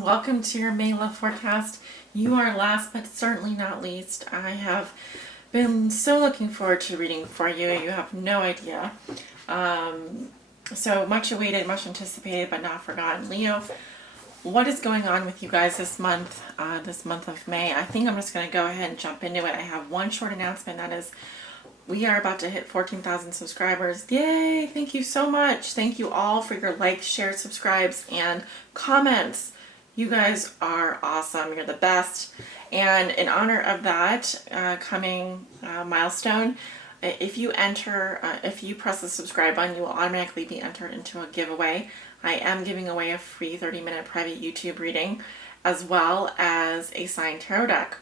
welcome to your May love forecast. You are last but certainly not least. I have been so looking forward to reading for you. You have no idea. So much awaited, much anticipated, but not forgotten. Leo, what is going on with you guys this month of May? I think I'm just going to go ahead and jump into it. I have one short announcement, that is we are about to hit 14,000 subscribers. Yay! Thank you so much. Thank you all for your likes, shares, subscribes, and comments. You guys are awesome. You're the best. And in honor of that coming milestone, if you press the subscribe button, you will automatically be entered into a giveaway. I am giving away a free 30-minute private YouTube reading, as well as a signed tarot deck.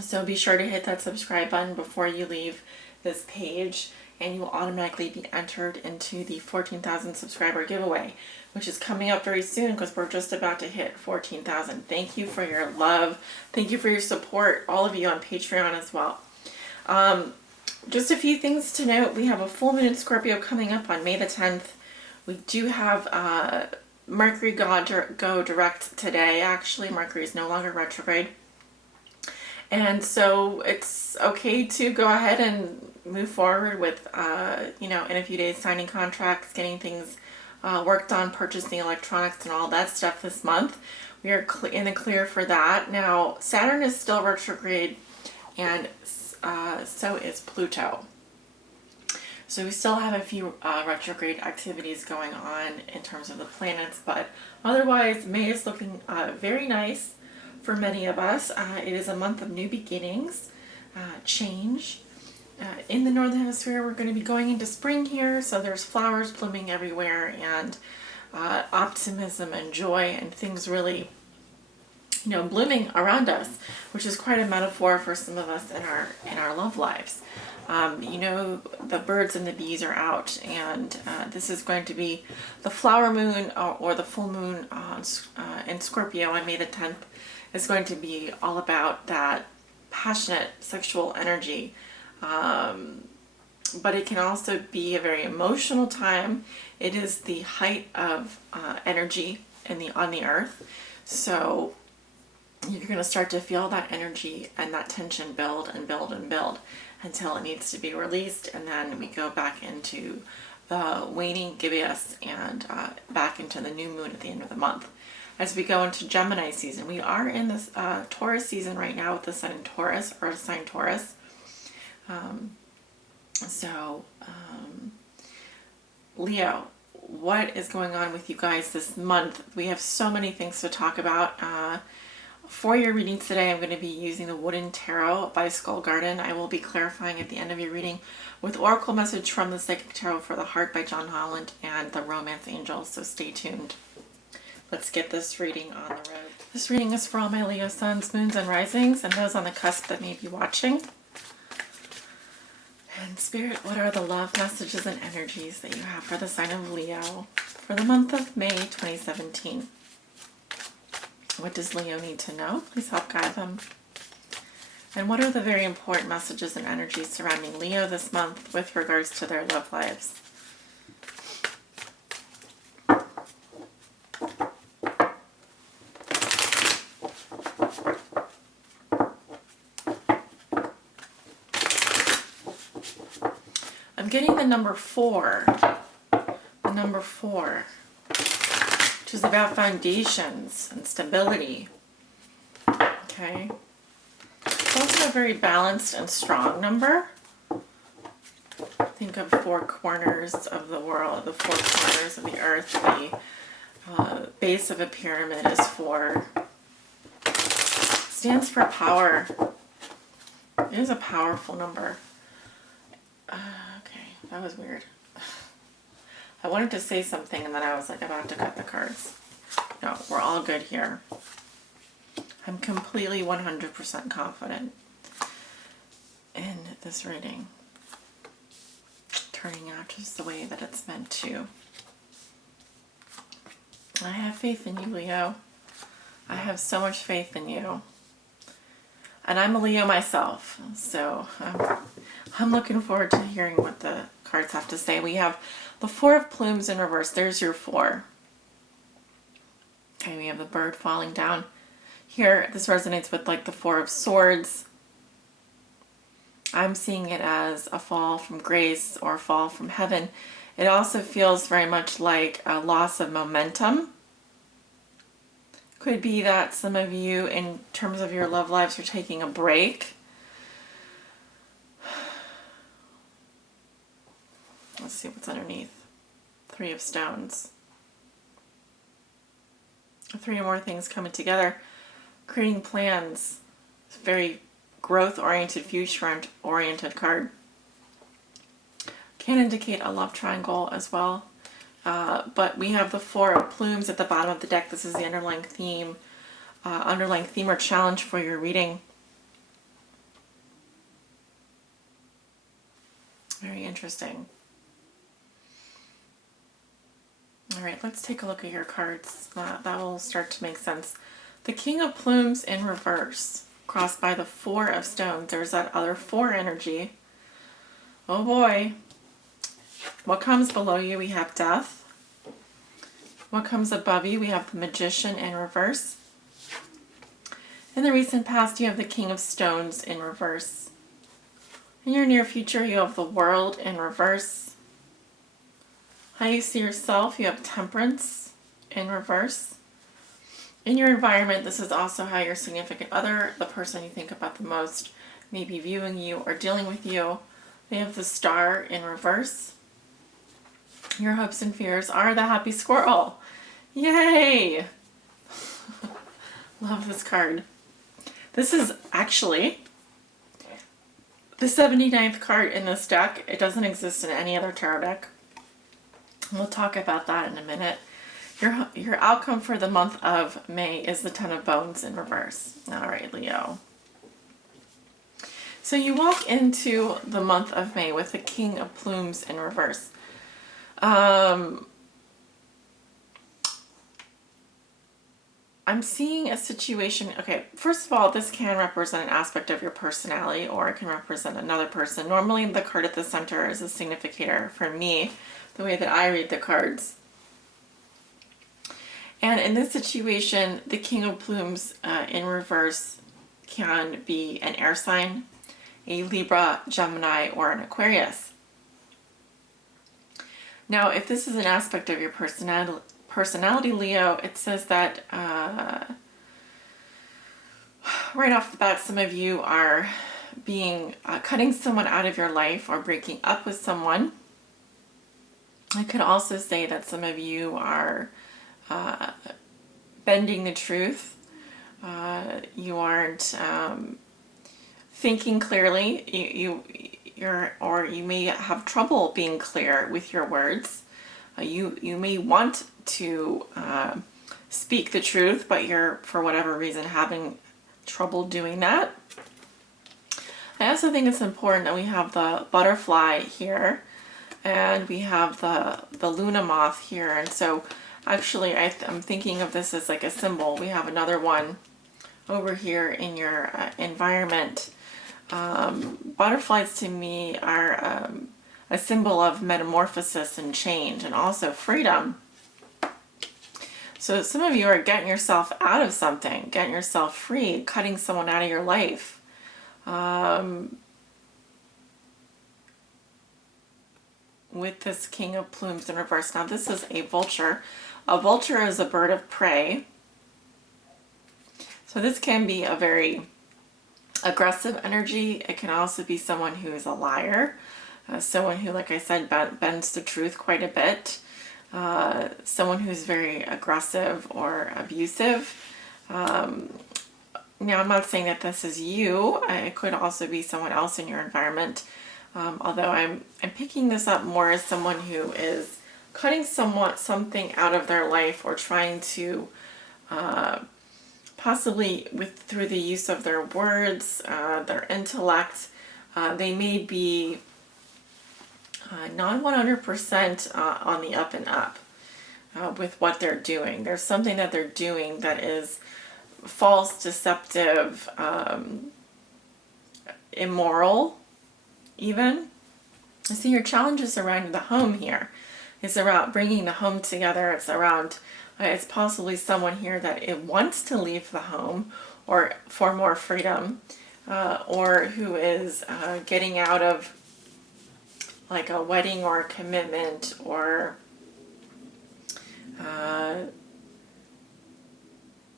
So be sure to hit that subscribe button before you leave this page, and you will automatically be entered into the 14,000 subscriber giveaway, which is coming up very soon because we're just about to hit 14,000. Thank you for your love. Thank you for your support, all of you on Patreon as well. Just a few things to note. We have a full moon in Scorpio coming up on May the 10th. We do have Mercury go direct today. Actually, Mercury is no longer retrograde. And so it's okay to go ahead and move forward with, in a few days, signing contracts, getting things worked on, purchasing electronics and all that stuff this month. We are in the clear for that. Now, Saturn is still retrograde, and so is Pluto. So we still have a few retrograde activities going on in terms of the planets, but otherwise May is looking very nice for many of us. It is a month of new beginnings, change. In the Northern Hemisphere, we're going to be going into spring here, so there's flowers blooming everywhere, and optimism and joy and things really, blooming around us, which is quite a metaphor for some of us in our love lives. The birds and the bees are out, and this is going to be the flower moon or the full moon in Scorpio on May the 10th. Is going to be all about that passionate sexual energy, but it can also be a very emotional time. It is the height of energy on the earth, so you're going to start to feel that energy and that tension build and build and build until it needs to be released, and then we go back into the waning gibbous and back into the new moon at the end of the month. As we go into Gemini season, we are in this Taurus season right now with the Sun in Taurus, Earth sign Taurus. Leo, what is going on with you guys this month? We have so many things to talk about. For your reading today, I'm going to be using the Wooden Tarot by Skull Garden. I will be clarifying at the end of your reading with Oracle Message from the Psychic Tarot for the Heart by John Holland and the Romance Angels, so stay tuned. Let's get this reading on the road. This reading is for all my Leo suns, moons, and risings, and those on the cusp that may be watching. And Spirit, what are the love messages and energies that you have for the sign of Leo for the month of May 2017? What does Leo need to know? Please help guide them. And what are the very important messages and energies surrounding Leo this month with regards to their love lives? I'm getting the number 4. The number 4. Which is about foundations and stability. Okay. It's also a very balanced and strong number. Think of 4 corners of the world, the 4 corners of the earth. The base of a pyramid is 4. Stands for power. It is a powerful number. Okay, that was weird. I wanted to say something and then I was like about to cut the cards. No, we're all good here. I'm completely 100% confident in this reading turning out just the way that it's meant to. I have faith in you, Leo. I have so much faith in you. And I'm a Leo myself, so I'm looking forward to hearing what the cards have to say. We have the 4 of Plumes in reverse. There's your 4. Okay, we have the bird falling down. Here, this resonates with like the Four of Swords. I'm seeing it as a fall from grace or a fall from heaven. It also feels very much like a loss of momentum. Could be that some of you, in terms of your love lives, are taking a break. Let's see what's underneath. Three of Stones. Three or more things coming together. Creating plans. It's a very growth-oriented, future-oriented card. Can indicate a love triangle as well. But we have the Four of Plumes at the bottom of the deck. This is the underlying theme or challenge for your reading. Very interesting. All right, let's take a look at your cards. That will start to make sense. The King of Plumes in reverse, crossed by the Four of Stones. There's that other four energy. Oh boy. What comes below you? We have Death. What comes above you? We have the Magician in reverse. In the recent past, you have the King of Stones in reverse. In your near future, you have the World in reverse. How you see yourself, you have Temperance in reverse. In your environment, this is also how your significant other, the person you think about the most, may be viewing you or dealing with you. They have the Star in reverse. Your hopes and fears are the Happy Squirrel. Yay! Love this card. This is actually the 79th card in this deck. It doesn't exist in any other tarot deck. We'll talk about that in a minute. Your outcome for the month of May is the Ten of Bones in reverse. All right, Leo. So you walk into the month of May with the King of Plumes in reverse. I'm seeing a situation. Okay, first of all, this can represent an aspect of your personality, or it can represent another person. Normally, the card at the center is a significator for me, the way that I read the cards. And in this situation, the King of Plumes in reverse can be an air sign, a Libra, Gemini, or an Aquarius. Now, if this is an aspect of your personality, Leo, it says that right off the bat, some of you are cutting someone out of your life or breaking up with someone. I could also say that some of you are bending the truth. You aren't thinking clearly. Or you may have trouble being clear with your words. You may want to speak the truth, but you're, for whatever reason, having trouble doing that. I also think it's important that we have the butterfly here, and we have the Luna moth here. And so actually I'm thinking of this as like a symbol. We have another one over here in your environment. Butterflies to me are a symbol of metamorphosis and change, and also freedom. So some of you are getting yourself out of something, getting yourself free, cutting someone out of your life. With this King of Plumes in reverse. Now this is a vulture. A vulture is a bird of prey. So this can be a very aggressive energy. It can also be someone who is a liar. Someone who, like I said, bends the truth quite a bit. Someone who's very aggressive or abusive. Now, I'm not saying that this is you. It could also be someone else in your environment. Although I'm picking this up more as someone who is cutting something out of their life, or trying to possibly through the use of their words, their intellect, they may be not 100% on the up and up with what they're doing. There's something that they're doing that is false, deceptive, immoral even. So your challenges around the home here is about bringing the home together. It's around It's possibly someone here that it wants to leave the home or for more freedom, or who is getting out of like a wedding or a commitment, or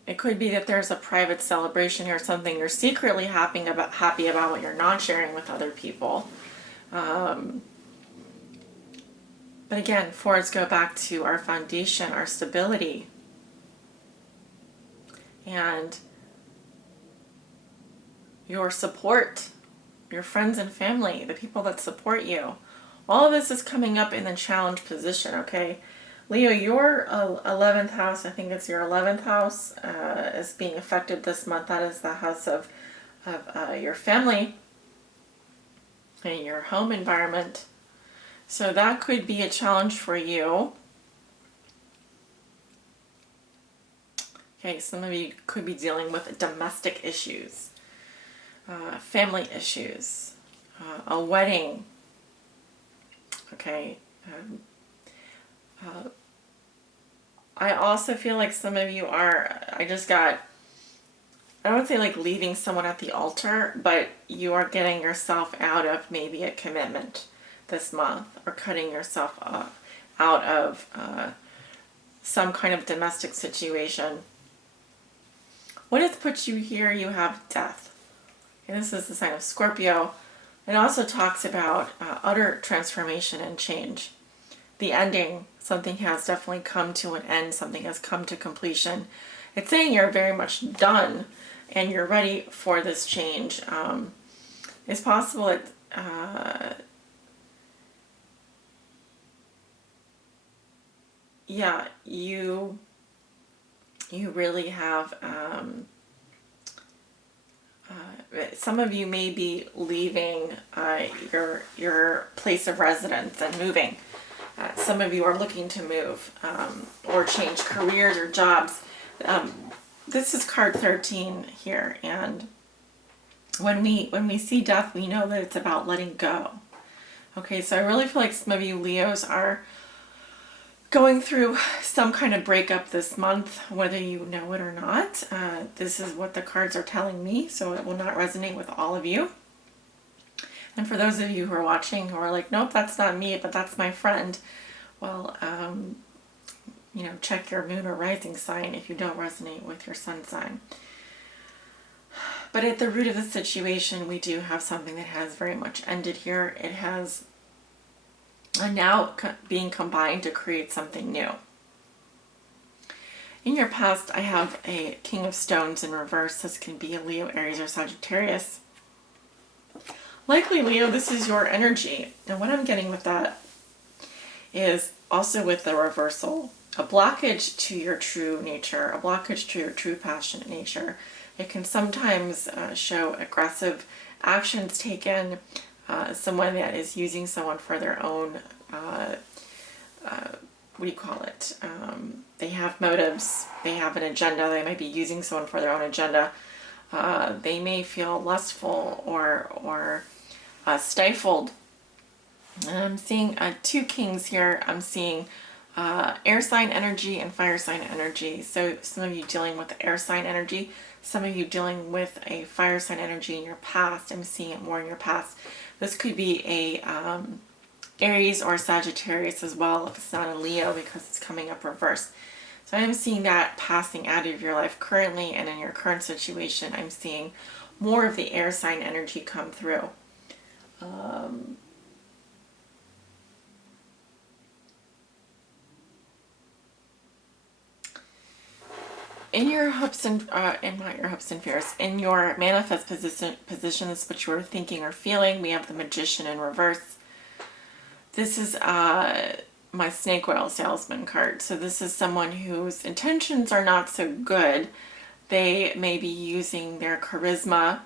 it could be that there's a private celebration or something you're secretly happy about what you're not sharing with other people. But again, fours go back to our foundation, our stability, and your support, your friends and family, the people that support you. All of this is coming up in the challenge position, okay? Leo, your 11th house, I think it's your 11th house, is being affected this month. That is the house of your family and your home environment. So that could be a challenge for you. Okay, some of you could be dealing with domestic issues, family issues, a wedding. Okay. I also feel like some of you are, I don't want to say like leaving someone at the altar, but you are getting yourself out of maybe a commitment this month, or cutting yourself out of some kind of domestic situation. What has put you here? You have death. And this is the sign of Scorpio. It also talks about utter transformation and change. The ending, something has definitely come to an end, something has come to completion. It's saying you're very much done and you're ready for this change. It's possible you really have, some of you may be leaving your place of residence and moving. Some of you are looking to move or change careers or jobs. This is card 13 here, and when we see death, we know that it's about letting go. Okay, so I really feel like some of you Leos are going through some kind of breakup this month, whether you know it or not. This is what the cards are telling me, so it will not resonate with all of you. And for those of you who are watching who are like, nope, that's not me, but that's my friend, well, check your moon or rising sign if you don't resonate with your sun sign. But at the root of the situation, we do have something that has very much ended here. It has now being combined to create something new. In your past, I have a King of Stones in reverse. This can be a Leo, Aries, or Sagittarius. Likely, Leo, this is your energy. And what I'm getting with that is also with the reversal, a blockage to your true nature, a blockage to your true passionate nature. It can sometimes show aggressive actions taken, someone that is using someone for their own, they have motives, they have an agenda, they might be using someone for their own agenda. They may feel lustful or stifled. And I'm seeing two kings here. I'm seeing air sign energy and fire sign energy. So some of you dealing with the air sign energy, some of you dealing with a fire sign energy in your past. I'm seeing it more in your past. This could be a Aries or Sagittarius as well, if it's not a Leo, because it's coming up reversed. So I'm seeing that passing out of your life currently, and in your current situation, I'm seeing more of the air sign energy come through. In your hopes and not your hopes and fears, in your manifest positions, what you're thinking or feeling, we have the Magician in reverse. This is my snake oil salesman card. So this is someone whose intentions are not so good. They may be using their charisma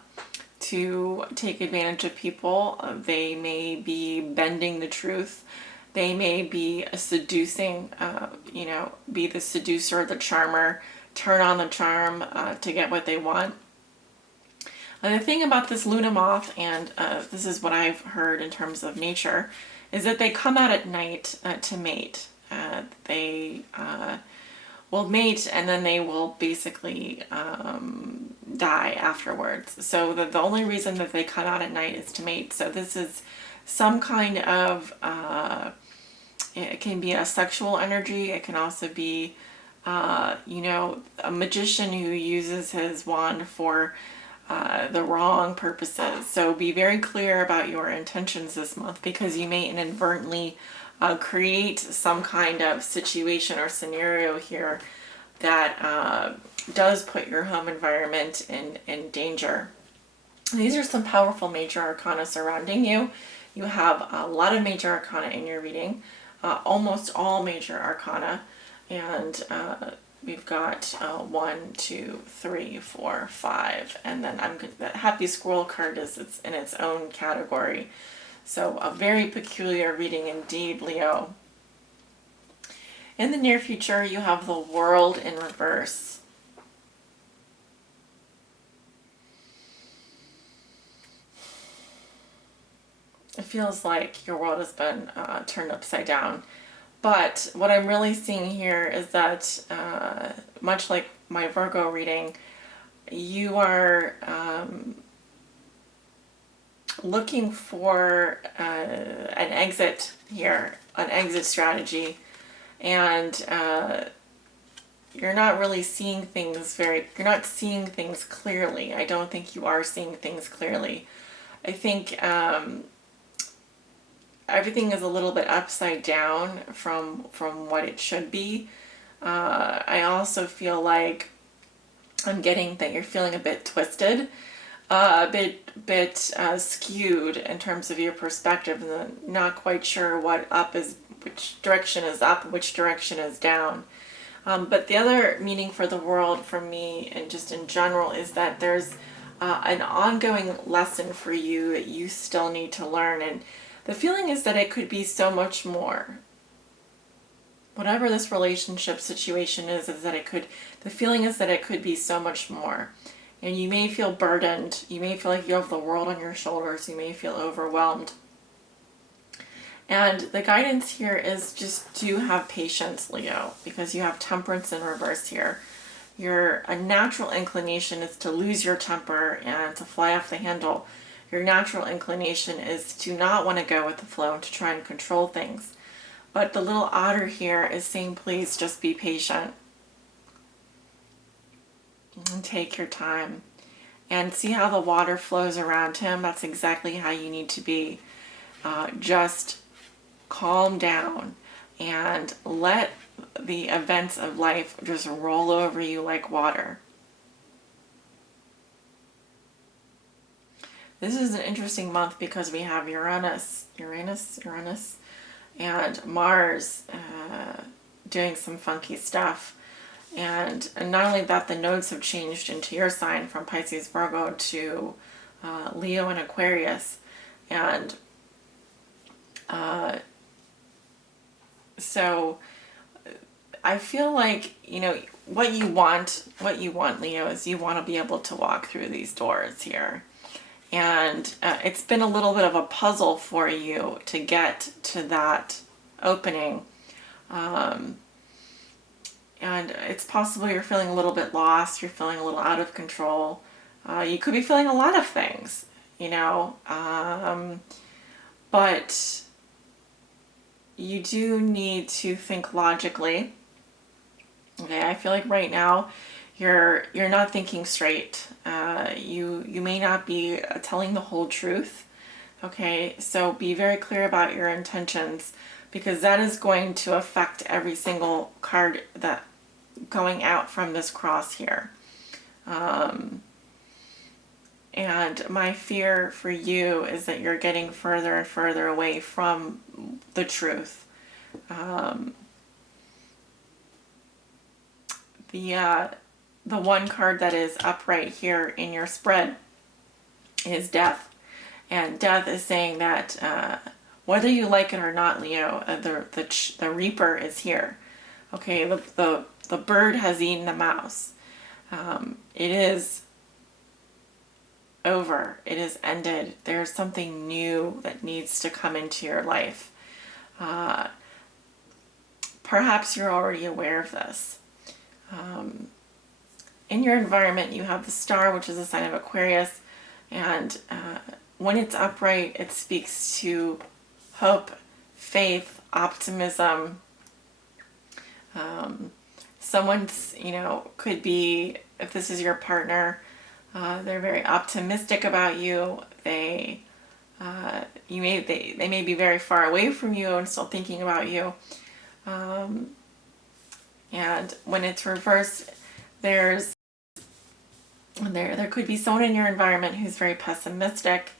to take advantage of people. They may be bending the truth. They may be seducing, be the seducer, the charmer, turn on the charm to get what they want. And the thing about this Luna moth, and this is what I've heard in terms of nature, is that they come out at night to mate. They will mate, and then they will basically die afterwards. So the only reason that they come out at night is to mate. So this is some kind of, it can be a sexual energy. It can also be, a magician who uses his wand for the wrong purposes. So be very clear about your intentions this month, because you may inadvertently create some kind of situation or scenario here that does put your home environment in danger. These are some powerful major arcana surrounding you. You have a lot of major arcana in your reading, almost all major arcana, and we've got 1, 2, 3, 4, 5, and then the Happy Squirrel card is in its own category. So a very peculiar reading indeed, Leo. In the near future, you have the World in reverse. It feels like your world has been turned upside down. But what I'm really seeing here is that, much like my Virgo reading, you are looking for an exit here, an exit strategy, and you're not really seeing things you're not seeing things clearly. I don't think you are seeing things clearly. I think everything is a little bit upside down from what it should be. I also feel like I'm getting that you're feeling a bit twisted, a bit skewed in terms of your perspective, and not quite sure which direction is up, which direction is down. But the other meaning for the world for me, and just in general, is that there's an ongoing lesson for you that you still need to learn, and the feeling is that it could be so much more. Whatever this relationship situation is that the feeling is that it could be so much more. And you may feel burdened. You may feel like you have the world on your shoulders. You may feel overwhelmed. And the guidance here is just to have patience, Leo, because you have Temperance in reverse here. A natural inclination is to lose your temper and to fly off the handle. Your natural inclination is to not want to go with the flow and to try and control things. But the little otter here is saying, please just be patient and take your time and see how the water flows around him. That's exactly how you need to be. Just calm down and let the events of life just roll over you like water. This is an interesting month because we have Uranus, and Mars doing some funky stuff. And not only that, the nodes have changed into your sign from Pisces, Virgo to Leo and Aquarius. And so I feel like, what you want, Leo, is you want to be able to walk through these doors here. And it's been a little bit of a puzzle for you to get to that opening. And it's possible you're feeling a little bit lost, you're feeling a little out of control. You could be feeling a lot of things, but you do need to think logically. Okay, I feel like right now you're not thinking straight. You may not be telling the whole truth. Okay, so be very clear about your intentions, because that is going to affect every single card that going out from this cross here. And my fear for you is that you're getting further and further away from the truth. The one card that is upright here in your spread is Death. And Death is saying that whether you like it or not, Leo, the Reaper is here. Okay, the bird has eaten the mouse. It is over. It is ended. There's something new that needs to come into your life. Perhaps you're already aware of this. In your environment, you have the star, which is a sign of Aquarius, and when it's upright, it speaks to hope, faith, optimism. Someone's, could be, if this is your partner, they're very optimistic about you. They may be very far away from you and still thinking about you. And when it's reversed, there could be someone in your environment who's very pessimistic,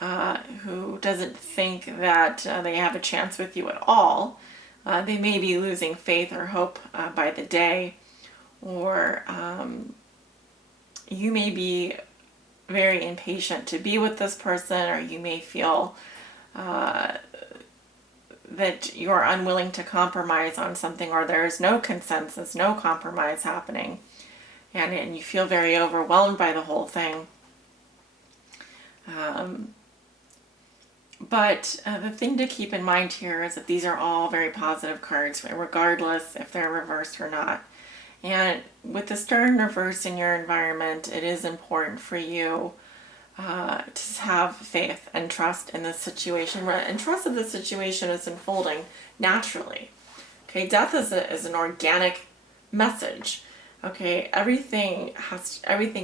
who doesn't think that they have a chance with you at all. They may be losing faith or hope by the day, or you may be very impatient to be with this person, or you may feel that you're unwilling to compromise on something, or there's no consensus, no compromise happening, and you feel very overwhelmed by the whole thing. But the thing to keep in mind here is that these are all very positive cards, regardless if they're reversed or not. And with the star in reverse in your environment, it is important for you to have faith and trust in this situation, and trust that the situation is unfolding naturally. Okay, death is an organic message. Okay, everything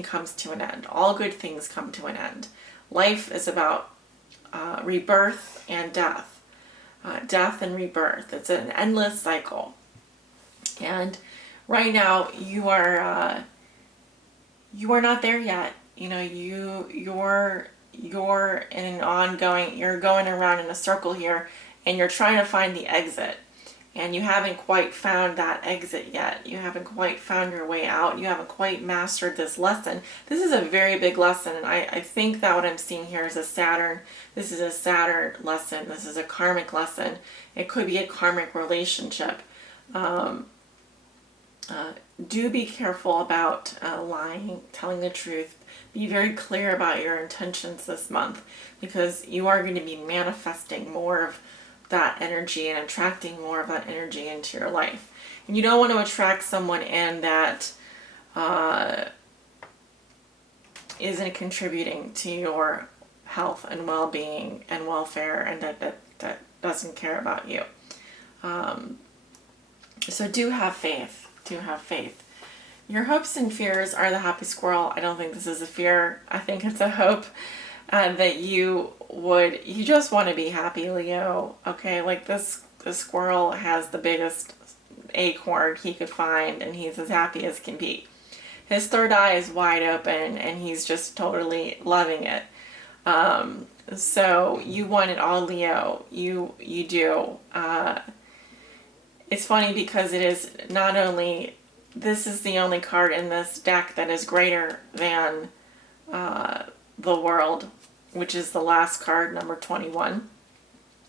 comes to an end. All good things come to an end. Life is about rebirth and death. Death and rebirth. It's an endless cycle. And right now you are not there yet. You're in an ongoing, you're going around in a circle here, and you're trying to find the exit. And you haven't quite found that exit yet. You haven't quite found your way out. You haven't quite mastered this lesson. This is a very big lesson, and I think that what I'm seeing here is a Saturn. This is a Saturn lesson. This is a karmic lesson. It could be a karmic relationship. Do be careful about lying, telling the truth. Be very clear about your intentions this month, because you are going to be manifesting more of that energy and attracting more of that energy into your life. And you don't want to attract someone in that isn't contributing to your health and well-being and welfare, and that doesn't care about you. So do have faith. Do have faith. Your hopes and fears are the happy squirrel. I don't think this is a fear. I think it's a hope that you just want to be happy, Leo. Okay, like the squirrel has the biggest acorn he could find, and he's as happy as can be. His third eye is wide open, and he's just totally loving it. So you want it all, Leo. You do. It's funny because it is not only, this is the only card in this deck that is greater than the world, which is the last card, number 21.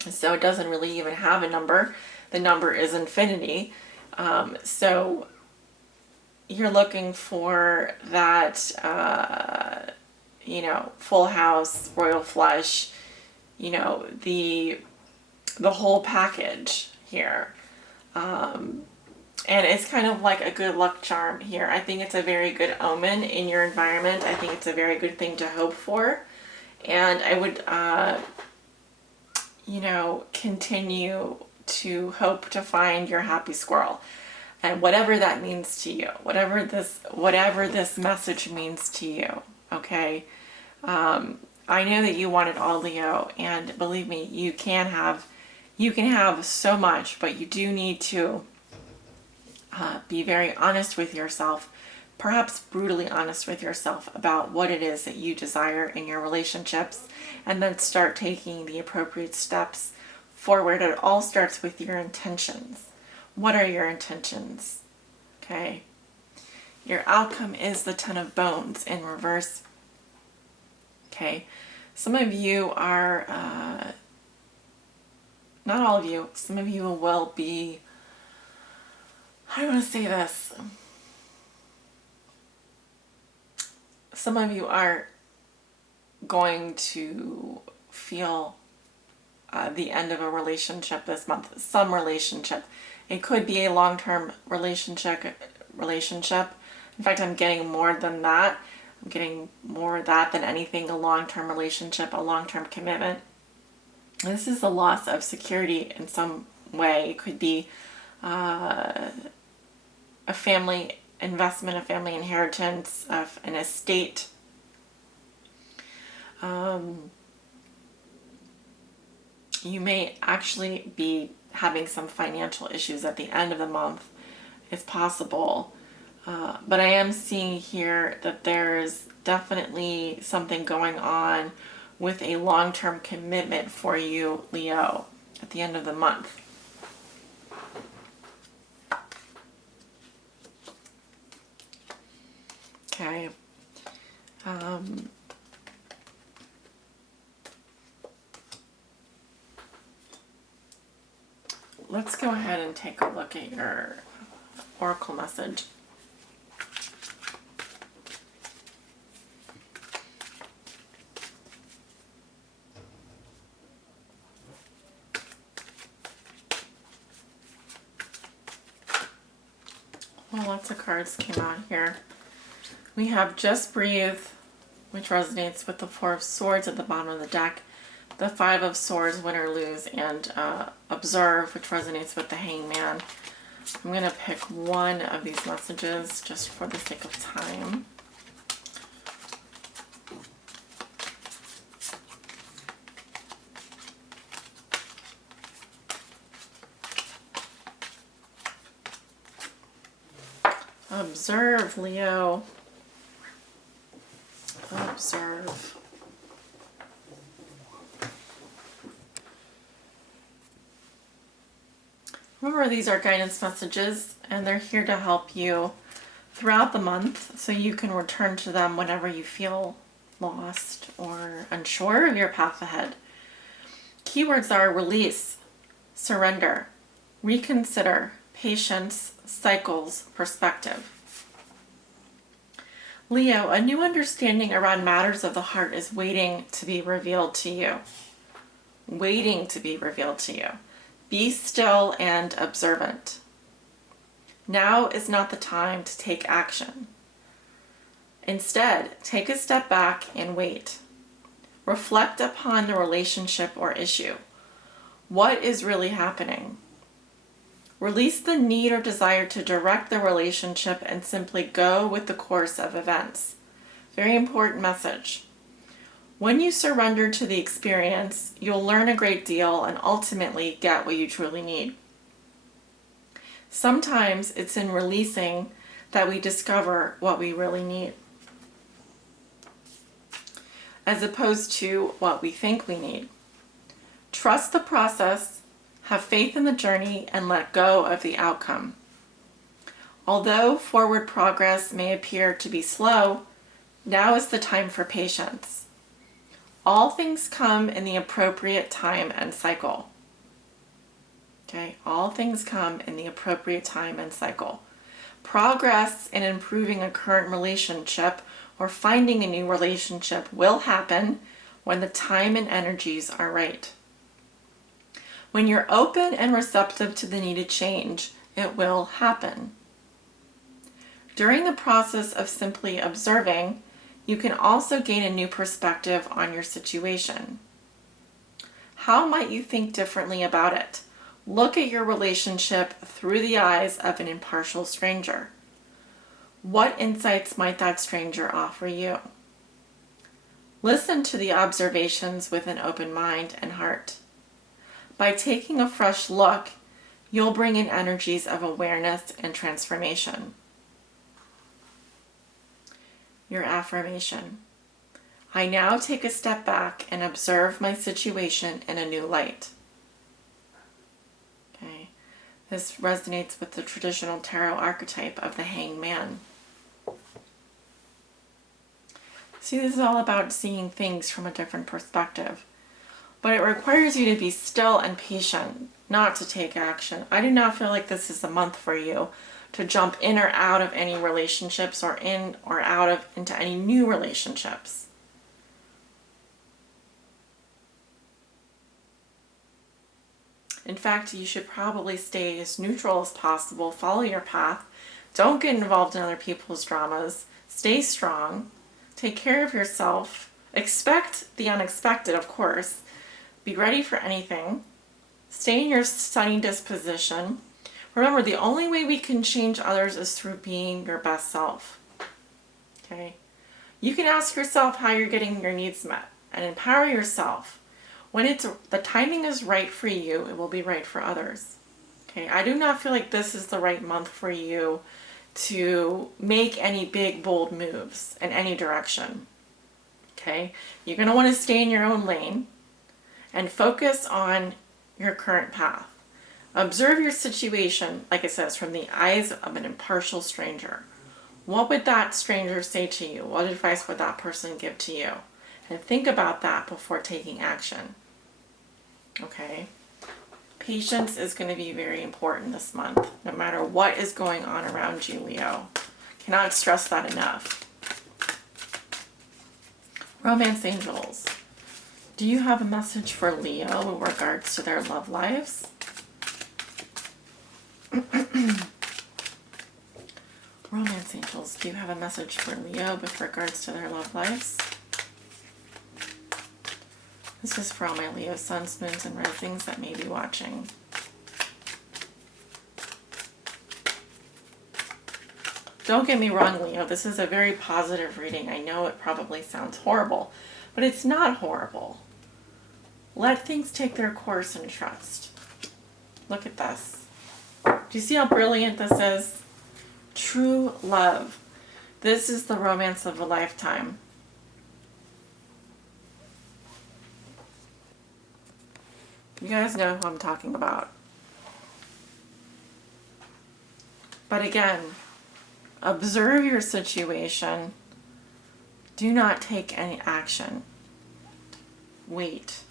So it doesn't really even have a number. The number is infinity. So you're looking for that, full house, royal flush, the whole package here. And it's kind of like a good luck charm here. I think it's a very good omen in your environment. I think it's a very good thing to hope for. And I would, continue to hope to find your happy squirrel. And whatever that means to you, whatever this message means to you, okay? I know that you want it all, Leo, and believe me, you can have so much, but you do need to be very honest with yourself, perhaps brutally honest with yourself about what it is that you desire in your relationships, and then start taking the appropriate steps forward. It all starts with your intentions. What are your intentions? Okay. Your outcome is the Ten of Bones in reverse. Okay. Some of you are, not all of you, some of you will be, how do I want to say this? Some of you are going to feel the end of a relationship this month. Some relationship. It could be a long-term relationship. relationship. In fact, I'm getting more than that. I'm getting more of that than anything, a long-term relationship, a long-term commitment. This is a loss of security in some way. It could be a family investment, a family inheritance, of an estate. You may actually be having some financial issues at the end of the month. It's possible. But I am seeing here that there's definitely something going on with a long-term commitment for you, Leo, at the end of the month. Okay. Let's go ahead and take a look at your oracle message. Well, lots of cards came out here. We have Just Breathe, which resonates with the Four of Swords at the bottom of the deck. The Five of Swords, Win or Lose, and Observe, which resonates with the Hangman. I'm going to pick one of these messages just for the sake of time. Observe, Leo. Observe. Remember, these are guidance messages, and they're here to help you throughout the month, so you can return to them whenever you feel lost or unsure of your path ahead. Keywords are release, surrender, reconsider, patience, cycles, perspective. Leo, a new understanding around matters of the heart is waiting to be revealed to you. Waiting to be revealed to you. Be still and observant. Now is not the time to take action. Instead, take a step back and wait. Reflect upon the relationship or issue. What is really happening? Release the need or desire to direct the relationship and simply go with the course of events. Very important message. When you surrender to the experience, you'll learn a great deal and ultimately get what you truly need. Sometimes it's in releasing that we discover what we really need, as opposed to what we think we need. Trust the process, have faith in the journey, and let go of the outcome. Although forward progress may appear to be slow, now is the time for patience. All things come in the appropriate time and cycle. Okay, all things come in the appropriate time and cycle. Progress in improving a current relationship or finding a new relationship will happen when the time and energies are right. When you're open and receptive to the needed change, it will happen. During the process of simply observing, you can also gain a new perspective on your situation. How might you think differently about it? Look at your relationship through the eyes of an impartial stranger. What insights might that stranger offer you? Listen to the observations with an open mind and heart. By taking a fresh look, you'll bring in energies of awareness and transformation. Your affirmation. I now take a step back and observe my situation in a new light. Okay. This resonates with the traditional tarot archetype of the Hangman. See, this is all about seeing things from a different perspective. But it requires you to be still and patient, not to take action. I do not feel like this is the month for you to jump in or out of any relationships or in or out of into any new relationships. In fact, you should probably stay as neutral as possible, follow your path, Don't get involved in other people's dramas. Stay strong. Take care of yourself. Expect the unexpected, of course. Be ready for anything. Stay in your sunny disposition. Remember, the only way we can change others is through being your best self. Okay? You can ask yourself how you're getting your needs met and empower yourself. When the timing is right for you, it will be right for others. Okay? I do not feel like this is the right month for you to make any big, bold moves in any direction. Okay? You're going to want to stay in your own lane and focus on your current path. Observe your situation, like it says, from the eyes of an impartial stranger. What would that stranger say to you? What advice would that person give to you? And think about that before taking action. Okay? Patience is going to be very important this month, no matter what is going on around you, Leo. Cannot stress that enough. Romance angels. Do you have a message for Leo in regards to their love lives? Romance angels, do you have a message for Leo with regards to their love lives? This is for all my Leo suns, moons, and risings that may be watching. Don't get me wrong, Leo. This is a very positive reading. I know it probably sounds horrible, but it's not horrible. Let things take their course and trust. Look at this. Do you see how brilliant this is? True love. This is the romance of a lifetime. You guys know who I'm talking about. But again, observe your situation. Do not take any action. Wait.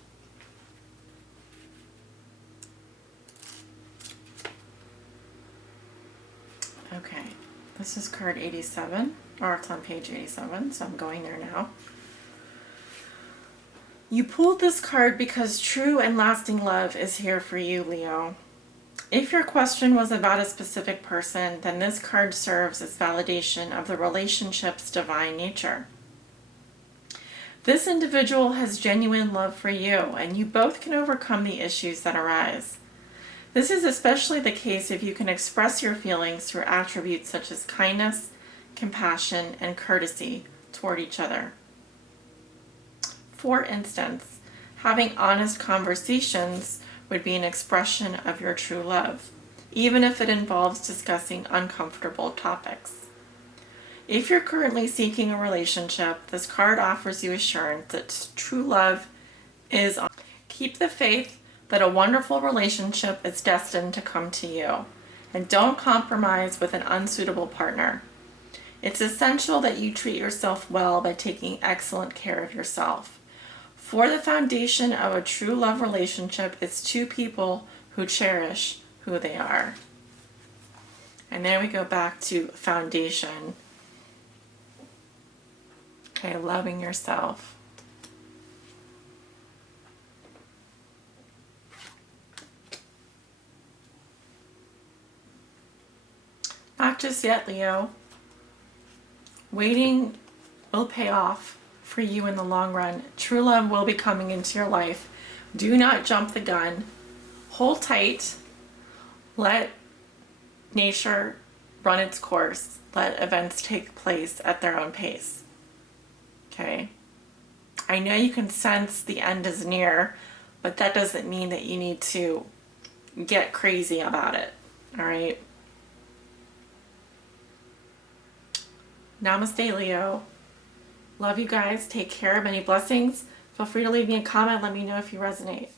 Okay, this is card 87, or it's on page 87, so I'm going there now. You pulled this card because true and lasting love is here for you, Leo. If your question was about a specific person, then this card serves as validation of the relationship's divine nature. This individual has genuine love for you, and you both can overcome the issues that arise. This is especially the case if you can express your feelings through attributes such as kindness, compassion, and courtesy toward each other. For instance, having honest conversations would be an expression of your true love, even if it involves discussing uncomfortable topics. If you're currently seeking a relationship, this card offers you assurance that true love is on. Keep the faith that a wonderful relationship is destined to come to you, and don't compromise with an unsuitable partner. It's essential that you treat yourself well by taking excellent care of yourself. For the foundation of a true love relationship is two people who cherish who they are. And there we go back to foundation. Okay, loving yourself. Not just yet, Leo. Waiting will pay off for you in the long run. True love will be coming into your life. Do not jump the gun. Hold tight. Let nature run its course. Let events take place at their own pace. Okay? I know you can sense the end is near, but that doesn't mean that you need to get crazy about it. All right? Namaste, Leo. Love you guys. Take care. Many blessings. Feel free to leave me a comment. Let me know if you resonate.